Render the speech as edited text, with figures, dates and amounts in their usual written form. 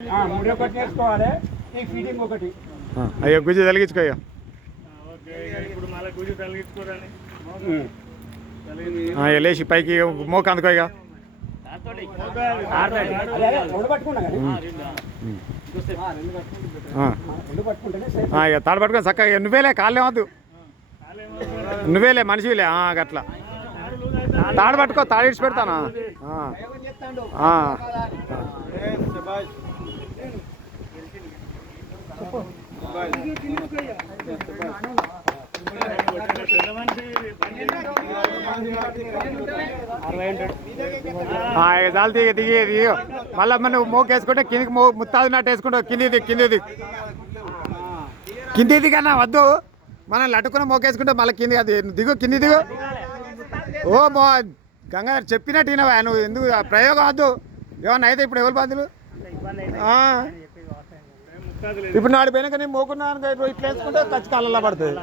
ముడి ఒకటి నేర్చుకోవాలి, ఈ ఫీడింగ్ ఒకటి. అయ్యో గుజ్జు తొలగించుకో. లేచి పైకి మోక అందుకో. ఇక ఇక తాడు పట్టుకొని చక్కగా నువ్వేలే కాళ్ళే వద్దు, నువ్వేలే మనిషిలే అట్లా తాడు పట్టుకో. తాడు ఇడిచి పెడతానా. చాలు దిగి దిగి దిగి మళ్ళీ నువ్వు మోకేసుకుంటే కిందికి ముత్తాది నాటు వేసుకుంటావు. కింది దిగన్నా వద్దు, మనం లట్టుకుని మోకేసుకుంటే మళ్ళీ కింది అది దిగు, కింది దిగు. ఓ గంగాధర్ చెప్పినట్టు వినవా నువ్వు, ఎందుకు ప్రయోగం వద్దు. ఏమన్నా అయితే ఇప్పుడు ఎవరు బాధ్యులు? ఇప్పుడు నాడు పోయినాక నేను మోకున్నాను ఇట్లా వేసుకుంటే ఖచ్చితంగా పడుతుంది.